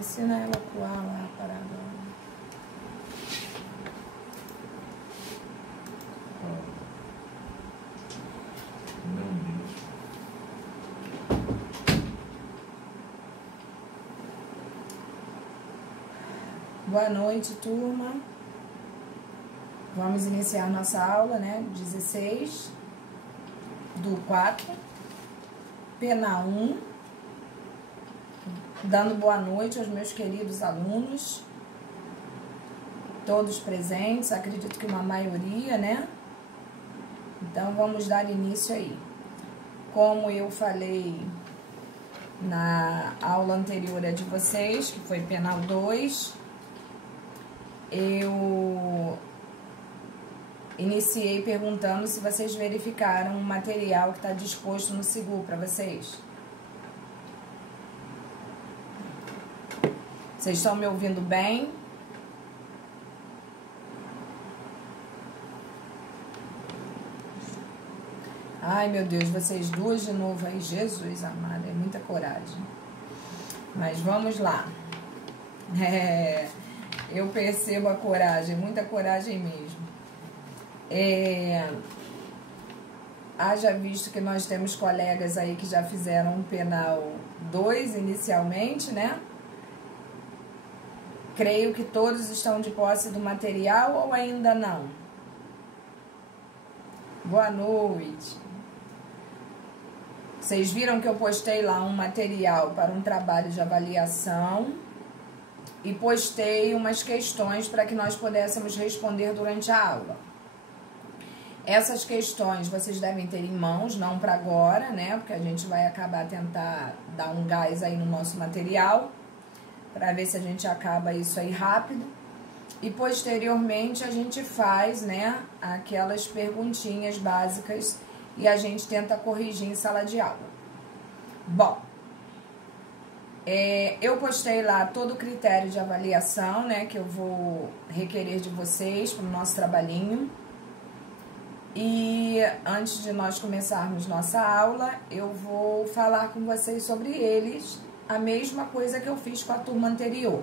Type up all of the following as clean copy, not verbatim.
Ensina ela a coar lá a parada. Boa noite, turma. Vamos iniciar nossa aula, né? 16 do 4, pena 1. Dando boa noite aos meus queridos alunos, todos presentes, acredito que uma maioria, né? Então, vamos dar início aí. Como eu falei na aula anterior a de vocês, que foi penal 2, eu iniciei perguntando se vocês verificaram o material que está disposto no SIGU para vocês. Vocês estão me ouvindo bem? Ai, meu Deus, vocês duas de novo aí, Jesus amado, é muita coragem. Mas vamos lá. Eu percebo a coragem, muita coragem mesmo. Haja visto que nós temos colegas aí que já fizeram um penal 2 inicialmente, né? Creio que todos estão de posse do material ou ainda não? Boa noite. Vocês viram que eu postei lá um material para um trabalho de avaliação e postei umas questões para que nós pudéssemos responder durante a aula. Essas questões vocês devem ter em mãos, não para agora, né? Porque a gente vai acabar tentar dar um gás aí no nosso material, para ver se a gente acaba isso aí rápido. E posteriormente a gente faz, né, aquelas perguntinhas básicas e a gente tenta corrigir em sala de aula. Bom, eu postei lá todo o critério de avaliação, né, que eu vou requerer de vocês para o nosso trabalhinho. E antes de nós começarmos nossa aula, eu vou falar com vocês sobre eles, a mesma coisa que eu fiz com a turma anterior.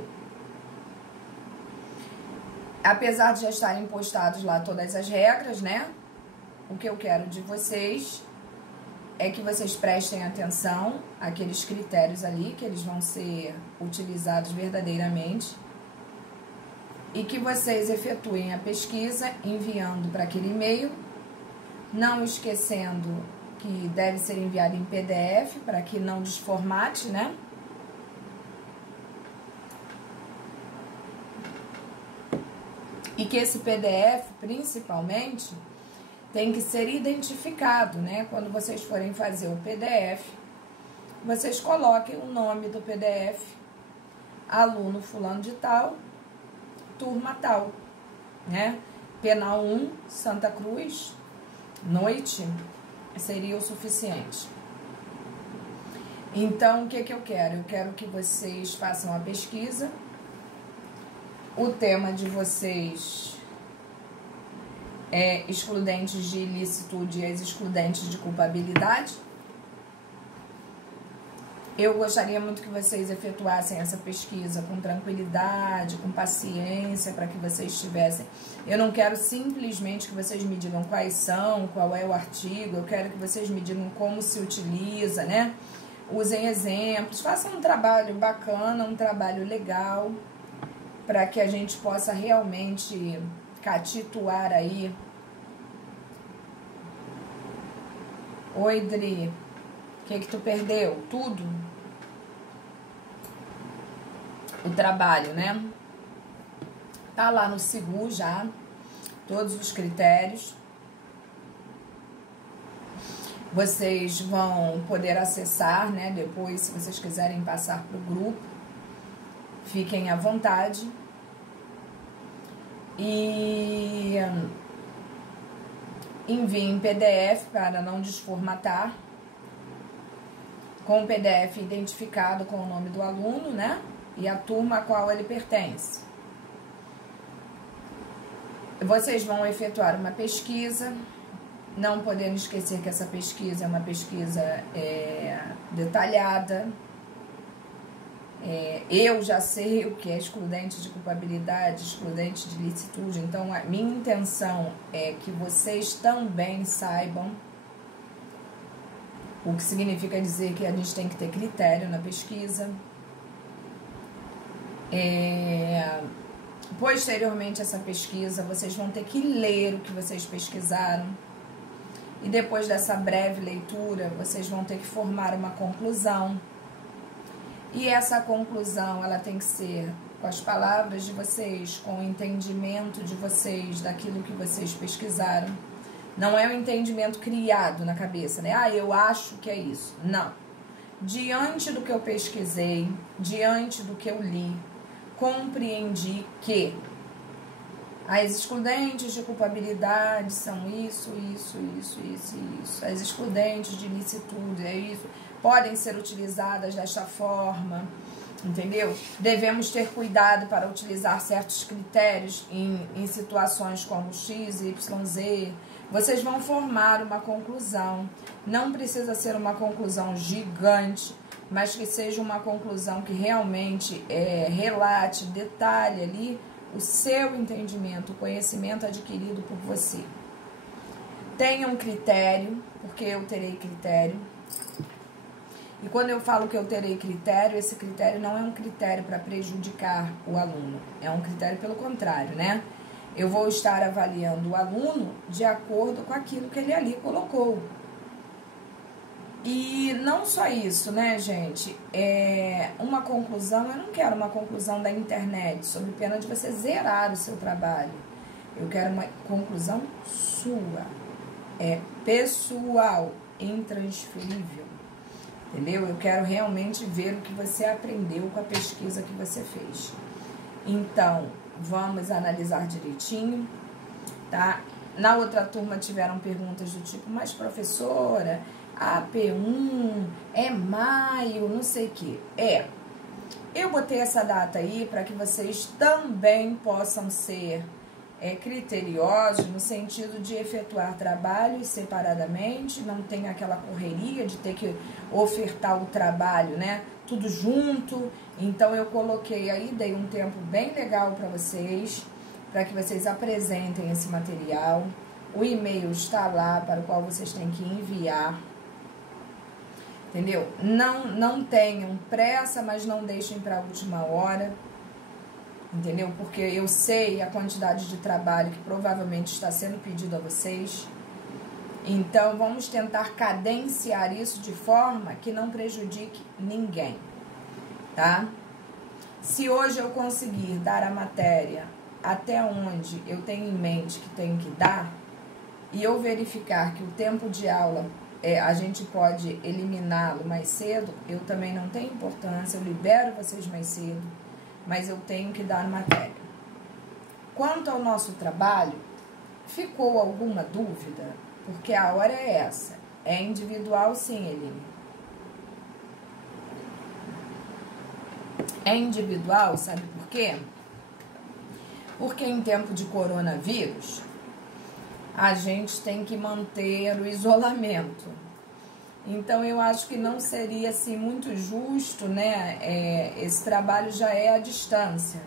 Apesar de já estarem postados lá todas as regras, né? O que eu quero de vocês é que vocês prestem atenção àqueles critérios ali, que eles vão ser utilizados verdadeiramente, e que vocês efetuem a pesquisa enviando para aquele e-mail, não esquecendo que deve ser enviado em PDF para que não desformate, né? E que esse PDF, principalmente, tem que ser identificado, né? Quando vocês forem fazer o PDF, vocês coloquem o nome do PDF, aluno fulano de tal, turma tal, né? Penal 1, Santa Cruz, noite, seria o suficiente. Então, o que eu quero? Eu quero que vocês façam a pesquisa. O tema de vocês é excludentes de ilicitude e as excludentes de culpabilidade. Eu gostaria muito que vocês efetuassem essa pesquisa com tranquilidade, com paciência, para que vocês tivessem... Eu não quero simplesmente que vocês me digam quais são, qual é o artigo, eu quero que vocês me digam como se utiliza, né? Usem exemplos, façam um trabalho bacana, um trabalho legal, para que a gente possa realmente catituar aí. Oi, Dri. O que tu perdeu? Tudo? O trabalho, né? Tá lá no SIGU já, todos os critérios. Vocês vão poder acessar, né? Depois, se vocês quiserem passar para o grupo, fiquem à vontade. E enviem PDF para não desformatar, com o PDF identificado com o nome do aluno, né? E a turma a qual ele pertence. Vocês vão efetuar uma pesquisa, não podendo esquecer que essa pesquisa é uma pesquisa detalhada. Eu já sei o que é excludente de culpabilidade, excludente de licitude. Então, a minha intenção é que vocês também saibam o que significa dizer que a gente tem que ter critério na pesquisa. Posteriormente a essa pesquisa, vocês vão ter que ler o que vocês pesquisaram. E depois dessa breve leitura, vocês vão ter que formar uma conclusão. E essa conclusão, ela tem que ser com as palavras de vocês, com o entendimento de vocês, daquilo que vocês pesquisaram. Não é um entendimento criado na cabeça, né? Ah, eu acho que é isso. Não. Diante do que eu pesquisei, diante do que eu li, compreendi que as excludentes de culpabilidade são isso. As excludentes de licitude é isso. Podem ser utilizadas desta forma, entendeu? Devemos ter cuidado para utilizar certos critérios em situações como X, Y, Z. Vocês vão formar uma conclusão. Não precisa ser uma conclusão gigante, mas que seja uma conclusão que realmente relate, detalhe ali o seu entendimento, o conhecimento adquirido por você. Tenha um critério, porque eu terei critério. E quando eu falo que eu terei critério, esse critério não é um critério para prejudicar o aluno. É um critério pelo contrário, né? Eu vou estar avaliando o aluno de acordo com aquilo que ele ali colocou. E não só isso, né, gente? Uma conclusão, eu não quero uma conclusão da internet, sob pena de você zerar o seu trabalho. Eu quero uma conclusão sua. Pessoal, intransferível. Entendeu? Eu quero realmente ver o que você aprendeu com a pesquisa que você fez. Então, vamos analisar direitinho, tá? Na outra turma tiveram perguntas do tipo, mas professora, a P1 é maio, não sei o que. Eu botei essa data aí para que vocês também possam ser criteriosos no sentido de efetuar trabalhos separadamente, não tem aquela correria de ter que ofertar o trabalho, né? Tudo junto. Então eu coloquei aí, dei um tempo bem legal para que vocês apresentem esse material. O e-mail está lá para o qual vocês têm que enviar. Entendeu? Não tenham pressa, mas não deixem para a última hora. Entendeu? Porque eu sei a quantidade de trabalho que provavelmente está sendo pedido a vocês. Então, vamos tentar cadenciar isso de forma que não prejudique ninguém, tá? Se hoje eu conseguir dar a matéria até onde eu tenho em mente que tenho que dar, e eu verificar que o tempo de aula a gente pode eliminá-lo mais cedo, eu também não tenho importância, eu libero vocês mais cedo, mas eu tenho que dar matéria. Quanto ao nosso trabalho, ficou alguma dúvida? Porque a hora é essa. É individual, sim, Eline. É individual, sabe por quê? Porque em tempo de coronavírus, a gente tem que manter o isolamento. Então, eu acho que não seria assim muito justo, né? Esse trabalho já é à distância.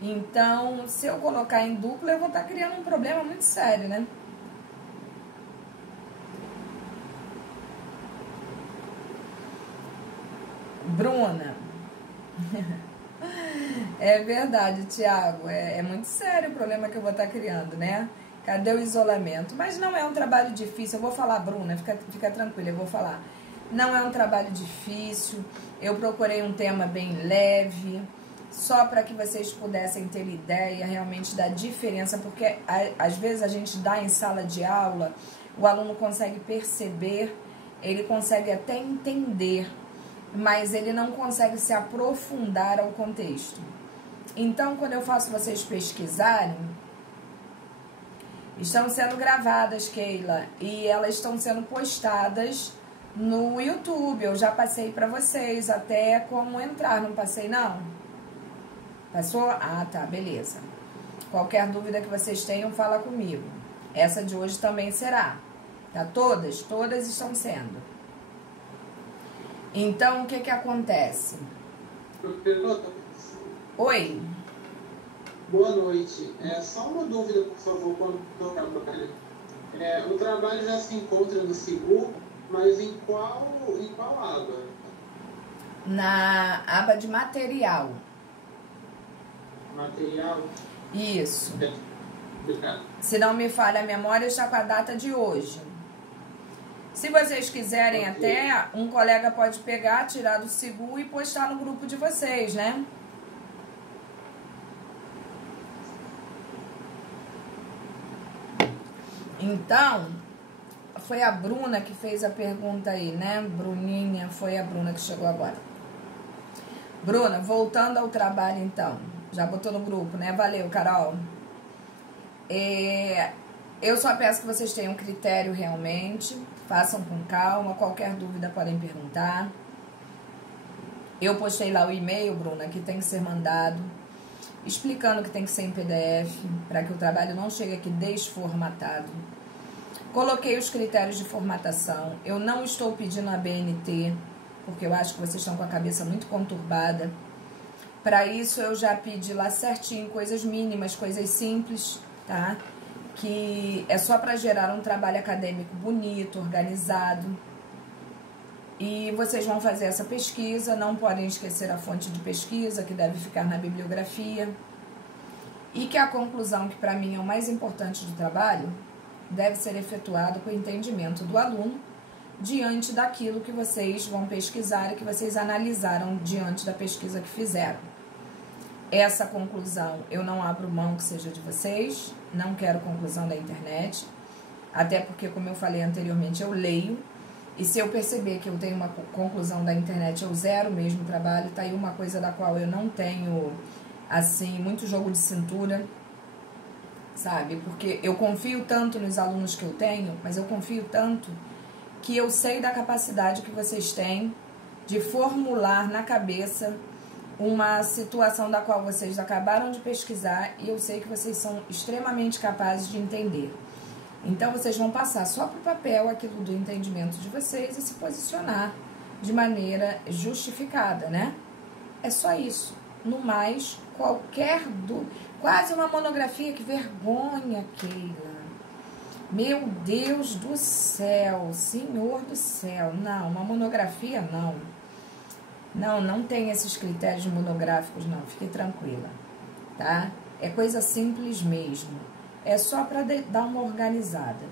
Então, se eu colocar em dupla, eu vou estar criando um problema muito sério, né? Bruna. É verdade, Tiago. É muito sério o problema que eu vou estar criando, né? Cadê o isolamento? Mas não é um trabalho difícil. Eu vou falar, Bruna, fica tranquila, eu vou falar. Não é um trabalho difícil. Eu procurei um tema bem leve, só para que vocês pudessem ter ideia realmente da diferença, porque às vezes a gente dá em sala de aula, o aluno consegue perceber, ele consegue até entender, mas ele não consegue se aprofundar ao contexto. Então, quando eu faço vocês pesquisarem, estão sendo gravadas, Keila, e elas estão sendo postadas no YouTube. Eu já passei para vocês até como entrar, não passei não? Passou? Ah, tá, beleza. Qualquer dúvida que vocês tenham, fala comigo. Essa de hoje também será, tá? Todas estão sendo. Então, o que acontece? Oi. Boa noite. Só uma dúvida, por favor, quando eu trabalho. O trabalho já se encontra no Sigu, mas em qual aba? Na aba de material. Material? Isso. Obrigado. Se não me falha a memória, está com a data de hoje. Se vocês quiserem até, um colega pode pegar, tirar do Sigu e postar no grupo de vocês, né? Então, foi a Bruna que fez a pergunta aí, né? Bruninha, foi a Bruna que chegou agora. Bruna, voltando ao trabalho então. Já botou no grupo, né? Valeu, Carol. Eu só peço que vocês tenham critério realmente. Façam com calma. Qualquer dúvida podem perguntar. Eu postei lá o e-mail, Bruna, que tem que ser mandado, explicando que tem que ser em PDF, para que o trabalho não chegue aqui desformatado. Coloquei os critérios de formatação. Eu não estou pedindo a BNT, porque eu acho que vocês estão com a cabeça muito conturbada. Para isso, eu já pedi lá certinho coisas mínimas, coisas simples, tá? Que é só para gerar um trabalho acadêmico bonito, organizado. E vocês vão fazer essa pesquisa, não podem esquecer a fonte de pesquisa, que deve ficar na bibliografia. E que a conclusão, que para mim é o mais importante do trabalho, deve ser efetuado com o entendimento do aluno diante daquilo que vocês vão pesquisar e que vocês analisaram diante da pesquisa que fizeram. Essa conclusão eu não abro mão que seja de vocês, não quero conclusão da internet, até porque, como eu falei anteriormente, eu leio, e se eu perceber que eu tenho uma conclusão da internet, eu zero mesmo o trabalho. Tá aí uma coisa da qual eu não tenho, assim, muito jogo de cintura, sabe? Porque eu confio tanto nos alunos que eu tenho, mas eu confio tanto que eu sei da capacidade que vocês têm de formular na cabeça uma situação da qual vocês acabaram de pesquisar, e eu sei que vocês são extremamente capazes de entender. Então, vocês vão passar só para o papel aquilo do entendimento de vocês e se posicionar de maneira justificada, né? É só isso. No mais, qualquer dúvida. Quase uma monografia, que vergonha, Keila. Meu Deus do céu, Senhor do céu. Não, uma monografia não. Não tem esses critérios monográficos, não. Fique tranquila, tá? É coisa simples mesmo. É só para dar uma organizada,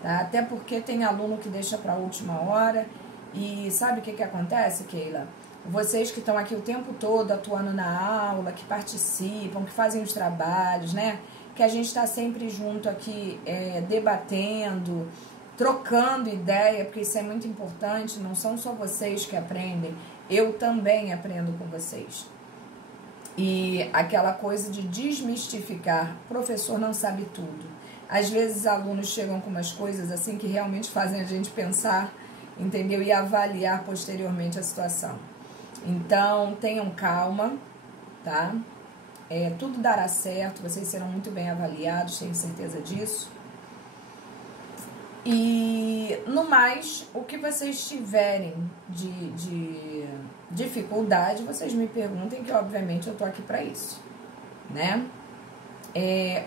tá? Até porque tem aluno que deixa para a última hora. E sabe o que acontece, Keila? Vocês que estão aqui o tempo todo atuando na aula, que participam, que fazem os trabalhos, né? Que a gente está sempre junto aqui, debatendo, trocando ideia, porque isso é muito importante. Não são só vocês que aprendem, eu também aprendo com vocês. E aquela coisa de desmistificar, o professor não sabe tudo. Às vezes alunos chegam com umas coisas assim que realmente fazem a gente pensar, entendeu? E avaliar posteriormente a situação. Então, tenham calma, tá? Tudo dará certo, vocês serão muito bem avaliados, tenho certeza disso. E, no mais, o que vocês tiverem de dificuldade, vocês me perguntem, que obviamente eu tô aqui para isso, né?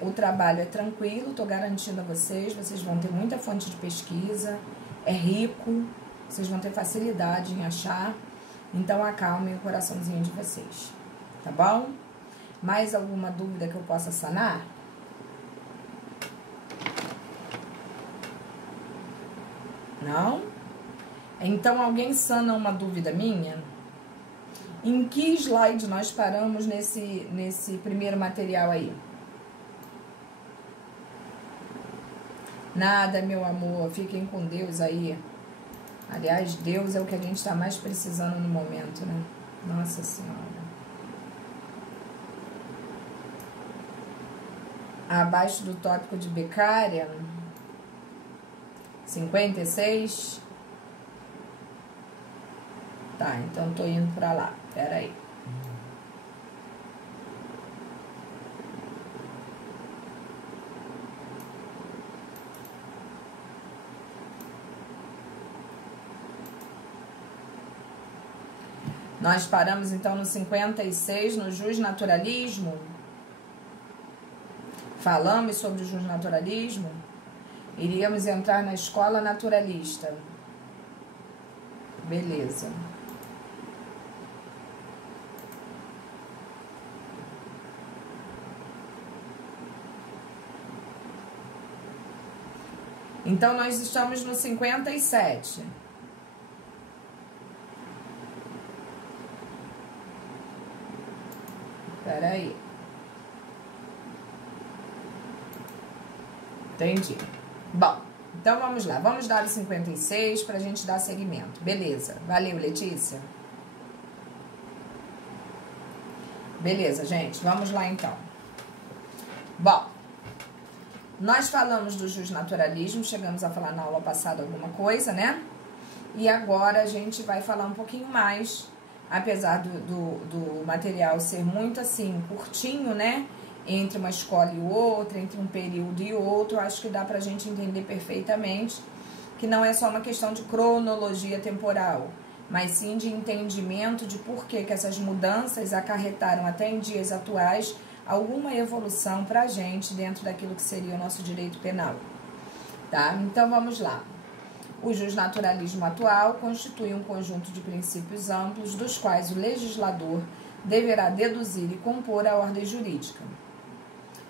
O trabalho é tranquilo, tô garantindo a vocês vão ter muita fonte de pesquisa, é rico, vocês vão ter facilidade em achar, então acalmem o coraçãozinho de vocês, tá bom? Mais alguma dúvida que eu possa sanar? Não? Então, alguém sana uma dúvida minha? Em que slide nós paramos nesse primeiro material aí? Nada, meu amor. Fiquem com Deus aí. Aliás, Deus é o que a gente está mais precisando no momento, né? Nossa Senhora. Abaixo do tópico de Beccaria, 56. Tá, então tô indo pra lá. Pera aí. Nós paramos então no 56, no justnaturalismo. Falamos sobre o justnaturalismo. Iríamos entrar na escola naturalista. Beleza. Então, nós estamos no 57. Espera aí. Entendi. Bom, então vamos lá. Vamos dar o 56 para a gente dar seguimento. Beleza. Valeu, Letícia. Beleza, gente. Vamos lá, então. Bom, nós falamos do justnaturalismo, chegamos a falar na aula passada alguma coisa, né? E agora a gente vai falar um pouquinho mais, apesar do material ser muito assim, curtinho, né? Entre uma escola e outra, entre um período e outro, acho que dá pra gente entender perfeitamente que não é só uma questão de cronologia temporal, mas sim de entendimento de por que essas mudanças acarretaram até em dias atuais alguma evolução para a gente dentro daquilo que seria o nosso direito penal, tá? Então, vamos lá. O justnaturalismo atual constitui um conjunto de princípios amplos dos quais o legislador deverá deduzir e compor a ordem jurídica.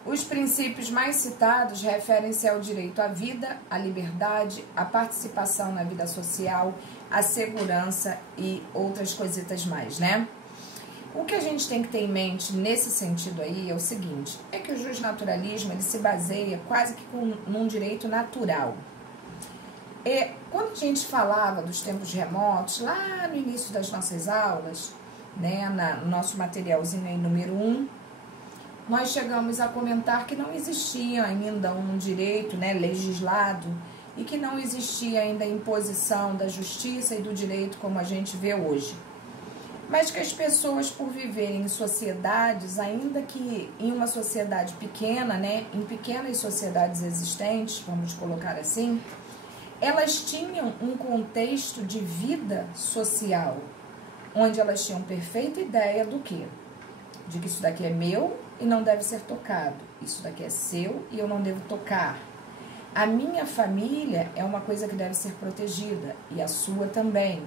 Os princípios mais citados referem-se ao direito à vida, à liberdade, à participação na vida social, à segurança e outras coisitas mais, né? O que a gente tem que ter em mente nesse sentido aí é o seguinte, é que o justnaturalismo ele se baseia quase que num direito natural. Quando a gente falava dos tempos remotos, lá no início das nossas aulas, né, no nosso materialzinho aí número 1, nós chegamos a comentar que não existia ainda um direito, né, legislado e que não existia ainda a imposição da justiça e do direito como a gente vê hoje. Mas que as pessoas, por viverem em sociedades, ainda que em uma sociedade pequena, né, em pequenas sociedades existentes, vamos colocar assim, elas tinham um contexto de vida social, onde elas tinham perfeita ideia do quê? De que isso daqui é meu e não deve ser tocado, isso daqui é seu e eu não devo tocar. A minha família é uma coisa que deve ser protegida e a sua também.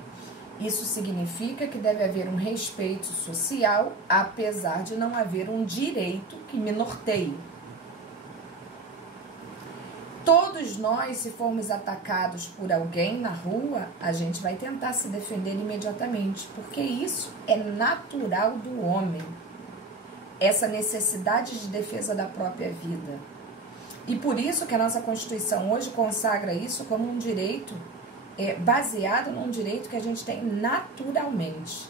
Isso significa que deve haver um respeito social, apesar de não haver um direito que me norteie. Todos nós, se formos atacados por alguém na rua, a gente vai tentar se defender imediatamente, porque isso é natural do homem. Essa necessidade de defesa da própria vida. E por isso que a nossa Constituição hoje consagra isso como um direito baseado num direito que a gente tem naturalmente,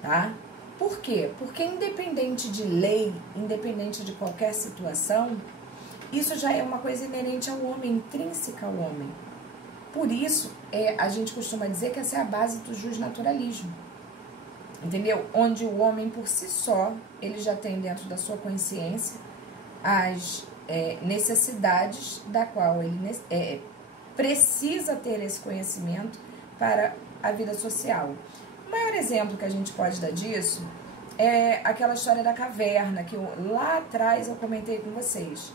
tá? Por quê? Porque independente de lei, independente de qualquer situação, isso já é uma coisa inerente ao homem, intrínseca ao homem. Por isso, a gente costuma dizer que essa é a base do justnaturalismo, entendeu? Onde o homem, por si só, ele já tem dentro da sua consciência as necessidades da qual ele precisa ter esse conhecimento para a vida social. O maior exemplo que a gente pode dar disso é aquela história da caverna, que lá atrás eu comentei com vocês.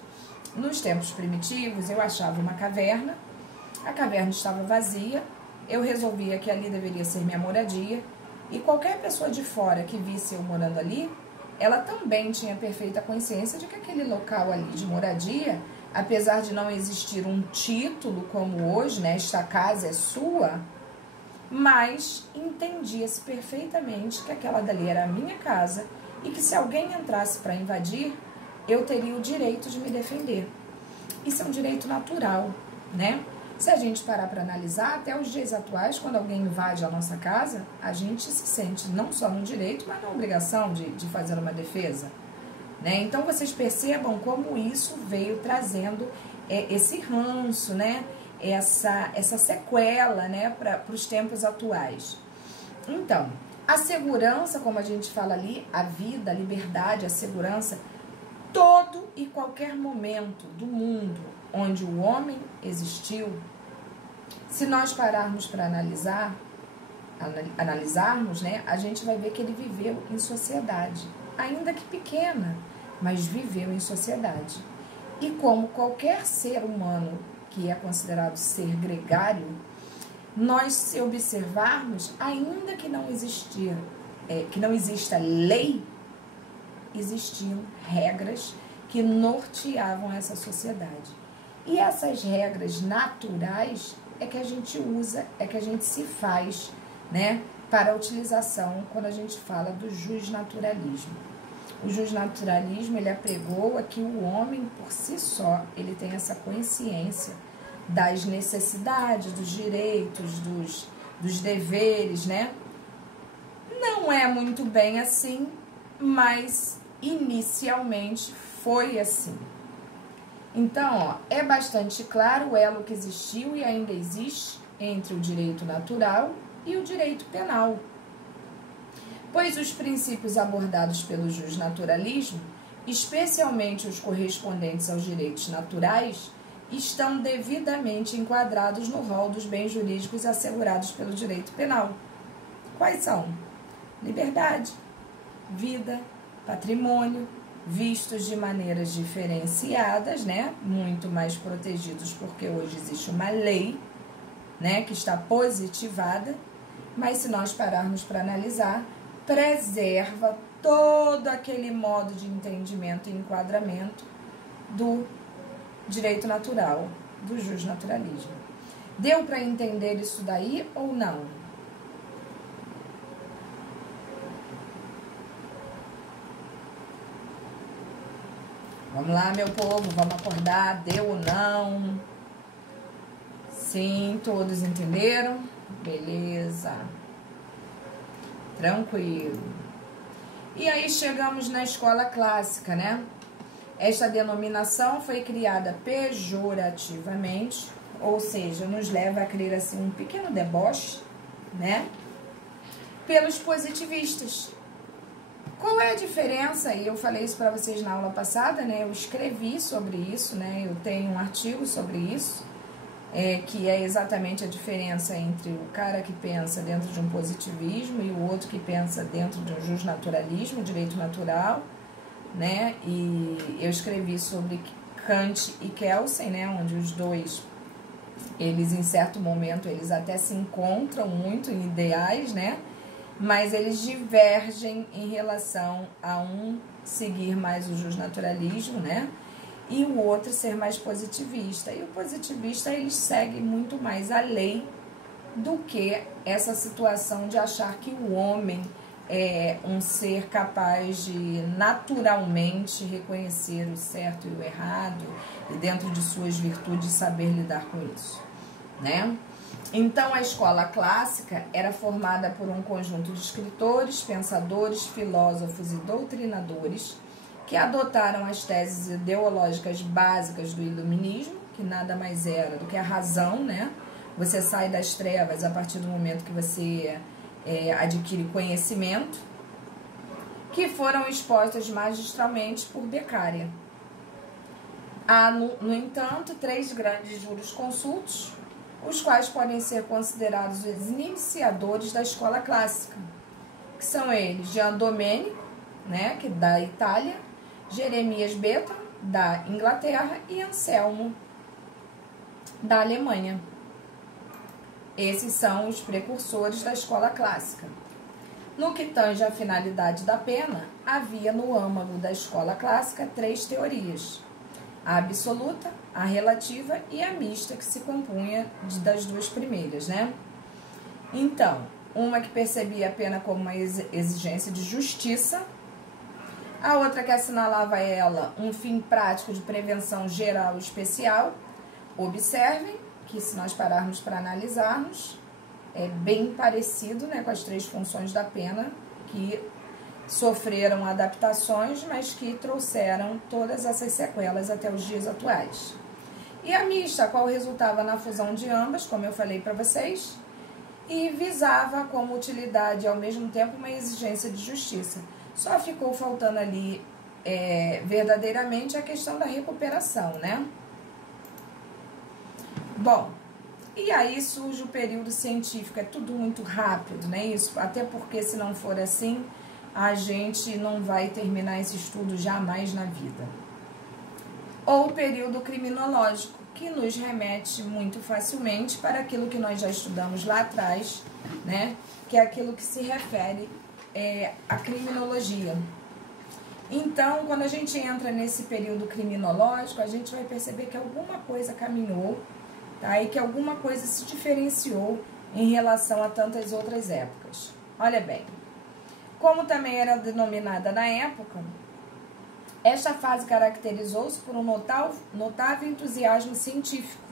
Nos tempos primitivos, eu achava uma caverna, a caverna estava vazia, eu resolvia que ali deveria ser minha moradia, e qualquer pessoa de fora que visse eu morando ali, ela também tinha perfeita consciência de que aquele local ali de moradia, apesar de não existir um título como hoje, né, esta casa é sua, mas entendia-se perfeitamente que aquela dali era a minha casa e que se alguém entrasse para invadir, eu teria o direito de me defender. Isso é um direito natural, né? Se a gente parar para analisar, até os dias atuais, quando alguém invade a nossa casa, a gente se sente não só no direito, mas na obrigação de fazer uma defesa. Né? Então, vocês percebam como isso veio trazendo esse ranço, né? essa sequela, né? Para os tempos atuais. Então, a segurança, como a gente fala ali, a vida, a liberdade, a segurança, todo e qualquer momento do mundo onde o homem existiu, se nós pararmos para analisar, analisarmos, né, a gente vai ver que ele viveu em sociedade, ainda que pequena, mas viveu em sociedade. E como qualquer ser humano que é considerado ser gregário, nós, se observarmos, ainda que não exista lei, existiam regras que norteavam essa sociedade. E essas regras naturais é que a gente usa, é que a gente se faz, né, para a utilização quando a gente fala do justnaturalismo. O justnaturalismo, ele apregoa que o homem, por si só, ele tem essa consciência das necessidades, dos direitos, dos deveres, né? Não é muito bem assim, mas inicialmente foi assim. Então, ó, é bastante claro o elo que existiu e ainda existe entre o direito natural e o direito penal, pois os princípios abordados pelo justnaturalismo, especialmente os correspondentes aos direitos naturais, estão devidamente enquadrados no rol dos bens jurídicos assegurados pelo direito penal. Quais são? Liberdade, vida, patrimônio, vistos de maneiras diferenciadas, né? Muito mais protegidos porque hoje existe uma lei, né, que está positivada, mas se nós pararmos para analisar, preserva todo aquele modo de entendimento e enquadramento do direito natural, do justnaturalismo. Deu para entender isso daí ou não? Vamos lá, meu povo, vamos acordar, deu ou não? Sim, todos entenderam? Beleza. Tranquilo. E aí chegamos na escola clássica, né? Esta denominação foi criada pejorativamente, ou seja, nos leva a crer assim um pequeno deboche, né? Pelos positivistas. Qual é a diferença? E eu falei isso para vocês na aula passada, né? Eu escrevi sobre isso, né? Eu tenho um artigo sobre isso, que é exatamente a diferença entre o cara que pensa dentro de um positivismo e o outro que pensa dentro de um justnaturalismo, direito natural, né? E eu escrevi sobre Kant e Kelsen, né? Onde os dois, eles em certo momento, eles até se encontram muito em ideais, né? Mas eles divergem em relação a um seguir mais o justnaturalismo, né? E o outro ser mais positivista. E o positivista, ele segue muito mais a lei do que essa situação de achar que o homem é um ser capaz de naturalmente reconhecer o certo e o errado e dentro de suas virtudes saber lidar com isso, né? Então, a escola clássica era formada por um conjunto de escritores, pensadores, filósofos e doutrinadores que adotaram as teses ideológicas básicas do iluminismo, que nada mais era do que a razão, né? Você sai das trevas a partir do momento que você adquire conhecimento, que foram expostas magistralmente por Beccaria. Há, no entanto, 3 grandes jurisconsultos, os quais podem ser considerados os iniciadores da escola clássica, que são eles Gian Domenico, né, que é da Itália, Jeremias Bacon, da Inglaterra, e Anselmo, da Alemanha. Esses são os precursores da escola clássica. No que tange à finalidade da pena, havia no âmago da escola clássica 3 teorias: a absoluta, a relativa e a mista, que se compunha das 2 primeiras, né? Então, uma que percebia a pena como uma exigência de justiça, a outra que assinalava ela um fim prático de prevenção geral e especial. Observem que, se nós pararmos para analisarmos, é bem parecido, né, com as 3 funções da pena, que sofreram adaptações, mas que trouxeram todas essas sequelas até os dias atuais. E a mista, a qual resultava na fusão de ambas, como eu falei para vocês, e visava como utilidade ao mesmo tempo uma exigência de justiça. Só ficou faltando ali verdadeiramente a questão da recuperação, né? Bom, E aí surge o período científico, é tudo muito rápido, né? Isso, até porque se não for assim, a gente não vai terminar esse estudo jamais na vida. Ou o período criminológico, que nos remete muito facilmente para aquilo que nós já estudamos lá atrás, né? Que é aquilo que se refere à criminologia. Então, quando a gente entra nesse período criminológico, a gente vai perceber que alguma coisa caminhou, tá? E que alguma coisa se diferenciou em relação a tantas outras épocas. Olha bem, como também era denominada na época, esta fase caracterizou-se por um notável entusiasmo científico.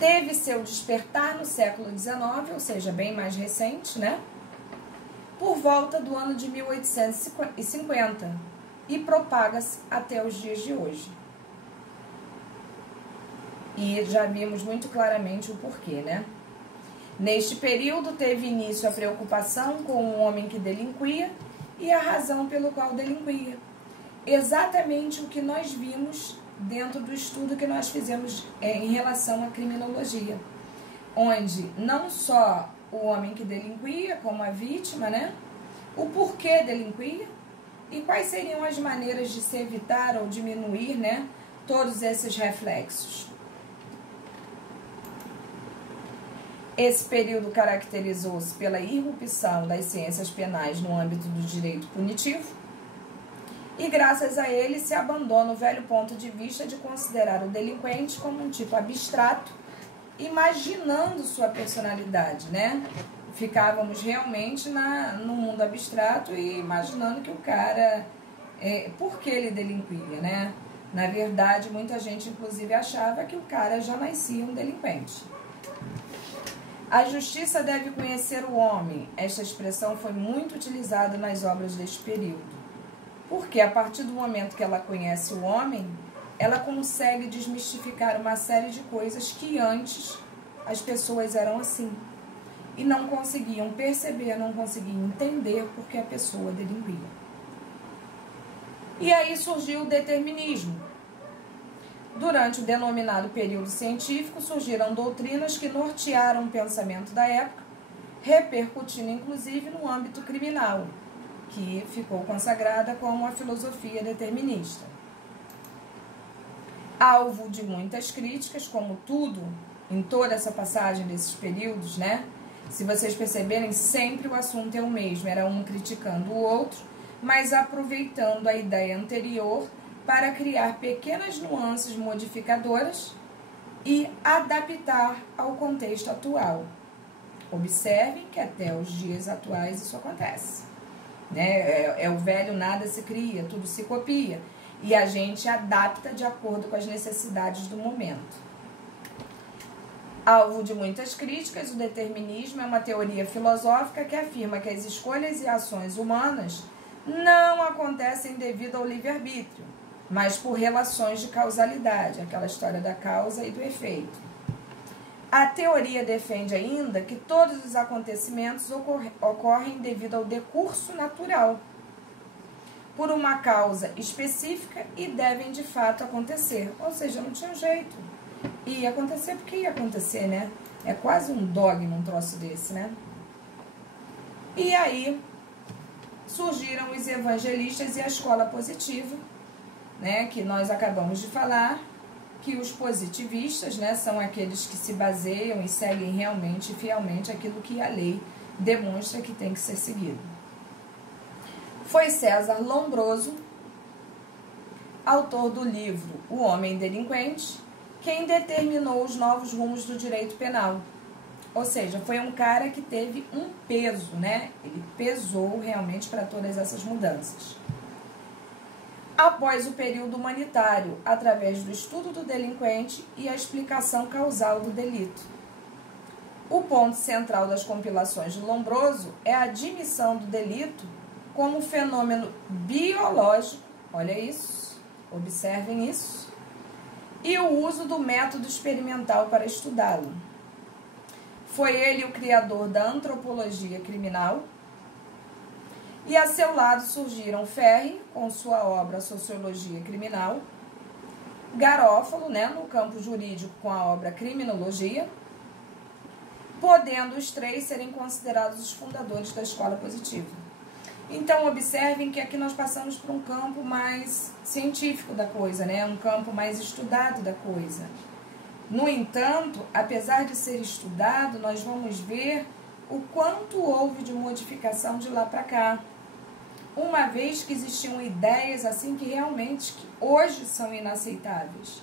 Teve seu despertar no século XIX, ou seja, bem mais recente, né? Por volta do ano de 1850 e propaga-se até os dias de hoje. E já vimos muito claramente o porquê, né? Neste período teve início a preocupação com o homem que delinquia e a razão pelo qual delinquia. Exatamente o que nós vimos dentro do estudo que nós fizemos em relação à criminologia, onde não só o homem que delinquia, como a vítima, né? O porquê delinquia e quais seriam as maneiras de se evitar ou diminuir, né, todos esses reflexos. Esse período caracterizou-se pela irrupção das ciências penais no âmbito do direito punitivo e, graças a ele, se abandona o velho ponto de vista de considerar o delinquente como um tipo abstrato, imaginando sua personalidade, né? Ficávamos realmente no mundo abstrato e imaginando que o cara, por que ele delinquia, né? Na verdade, muita gente, inclusive, achava que o cara já nascia um delinquente. A justiça deve conhecer o homem. Esta expressão foi muito utilizada nas obras deste período. Porque a partir do momento que ela conhece o homem, ela consegue desmistificar uma série de coisas que antes as pessoas eram assim. E não conseguiam perceber, não conseguiam entender porque a pessoa delinquia. E aí surgiu o determinismo. Durante o denominado período científico, surgiram doutrinas que nortearam o pensamento da época, repercutindo inclusive no âmbito criminal, que ficou consagrada como a filosofia determinista. Alvo de muitas críticas, como tudo em toda essa passagem desses períodos, né? Se vocês perceberem, sempre o assunto é o mesmo, era um criticando o outro, mas aproveitando a ideia anterior para criar pequenas nuances modificadoras e adaptar ao contexto atual. Observem que até os dias atuais isso acontece. Né? É o velho nada se cria, tudo se copia. E a gente adapta de acordo com as necessidades do momento. Alvo de muitas críticas, o determinismo é uma teoria filosófica que afirma que as escolhas e ações humanas não acontecem devido ao livre-arbítrio, mas por relações de causalidade, aquela história da causa e do efeito. A teoria defende ainda que todos os acontecimentos ocorrem devido ao decurso natural, por uma causa específica e devem de fato acontecer. Ou seja, não tinha jeito. Ia acontecer porque ia acontecer, né? É quase um dogma um troço desse, né? E aí surgiram os evangelistas e a escola positiva, né? Que nós acabamos de falar, que os positivistas, né, são aqueles que se baseiam e seguem realmente e fielmente aquilo que a lei demonstra que tem que ser seguido. Foi César Lombroso, autor do livro O Homem Delinquente, quem determinou os novos rumos do direito penal. Ou seja, foi um cara que teve um peso, né? Ele pesou realmente para todas essas mudanças. Após o período humanitário, através do estudo do delinquente e a explicação causal do delito. O ponto central das compilações de Lombroso é a admissão do delito como fenômeno biológico, olha isso, observem isso, e o uso do método experimental para estudá-lo. Foi ele o criador da antropologia criminal, e a seu lado surgiram Ferri, com sua obra Sociologia Criminal, Garófalo, né, no campo jurídico com a obra Criminologia, podendo os 3 serem considerados os fundadores da escola positiva. Então, observem que aqui nós passamos por um campo mais científico da coisa, né, um campo mais estudado da coisa. No entanto, apesar de ser estudado, nós vamos ver o quanto houve de modificação de lá para cá. Uma vez que existiam ideias assim que realmente hoje são inaceitáveis,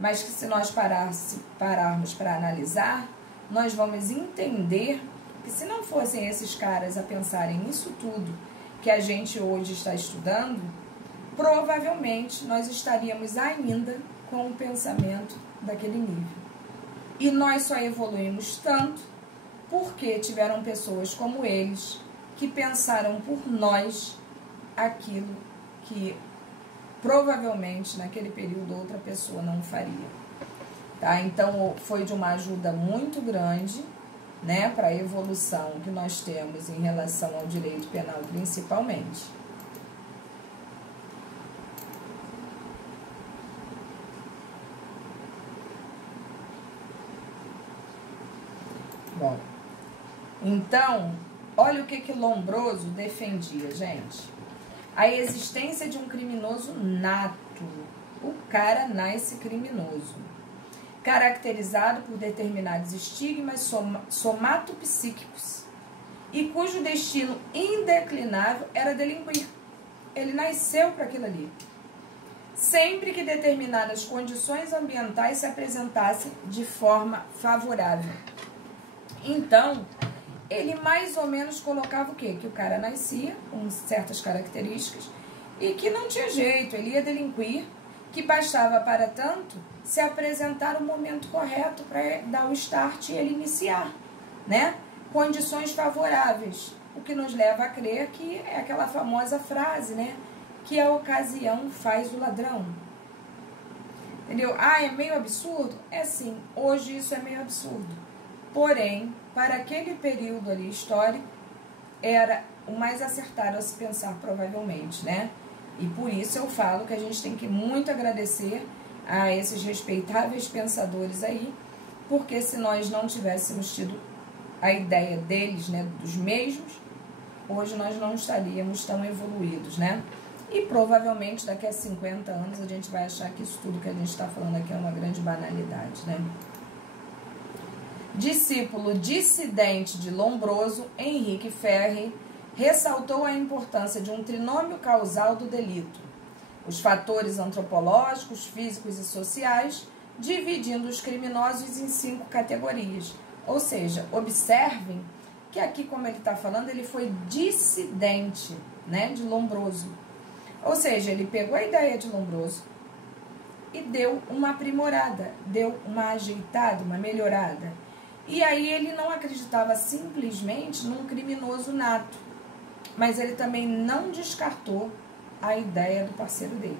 mas que se nós pararmos para analisar, nós vamos entender que se não fossem esses caras a pensarem nisso tudo que a gente hoje está estudando, provavelmente nós estaríamos ainda com o pensamento daquele nível. E nós só evoluímos tanto porque tiveram pessoas como eles que pensaram por nós aquilo que provavelmente naquele período outra pessoa não faria. Tá? Então foi de uma ajuda muito grande, né, para a evolução que nós temos em relação ao direito penal principalmente. Bom, então, olha o que Lombroso defendia, gente. A existência de um criminoso nato. O cara nasce criminoso. Caracterizado por determinados estigmas somatopsíquicos e cujo destino indeclinável era delinquir. Ele nasceu para aquilo ali. Sempre que determinadas condições ambientais se apresentassem de forma favorável. Então, ele mais ou menos colocava o quê? Que o cara nascia com certas características e que não tinha jeito, ele ia delinquir, que bastava para tanto se apresentar o momento correto para dar o start e ele iniciar, né? Condições favoráveis, o que nos leva a crer que é aquela famosa frase, né? Que a ocasião faz o ladrão. Entendeu? Ah, é meio absurdo? É sim, hoje isso é meio absurdo. Porém, para aquele período ali histórico, era o mais acertado a se pensar provavelmente, né? E por isso eu falo que a gente tem que muito agradecer a esses respeitáveis pensadores aí, porque se nós não tivéssemos tido a ideia deles, né, dos mesmos, hoje nós não estaríamos tão evoluídos, né? E provavelmente daqui a 50 anos a gente vai achar que isso tudo que a gente está falando aqui é uma grande banalidade, né? Discípulo dissidente de Lombroso, Henrique Ferri, ressaltou a importância de um trinômio causal do delito, os fatores antropológicos, físicos e sociais, dividindo os criminosos em 5 categorias. Ou seja, observem que aqui, como ele está falando, ele foi dissidente, né, de Lombroso. Ou seja, ele pegou a ideia de Lombroso e deu uma aprimorada, deu uma ajeitada, uma melhorada. E aí ele não acreditava simplesmente num criminoso nato, mas ele também não descartou a ideia do parceiro dele.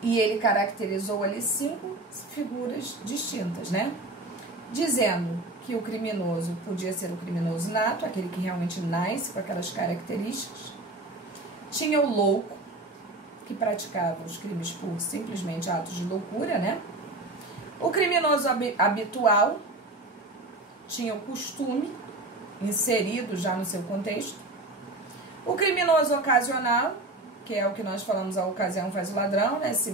E ele caracterizou ali 5 figuras distintas, né? Dizendo que o criminoso podia ser o criminoso nato, aquele que realmente nasce com aquelas características. Tinha o louco, que praticava os crimes por simplesmente atos de loucura, né? O criminoso habitual tinha o costume inserido já no seu contexto. O criminoso ocasional, que é o que nós falamos, a ocasião faz o ladrão, né?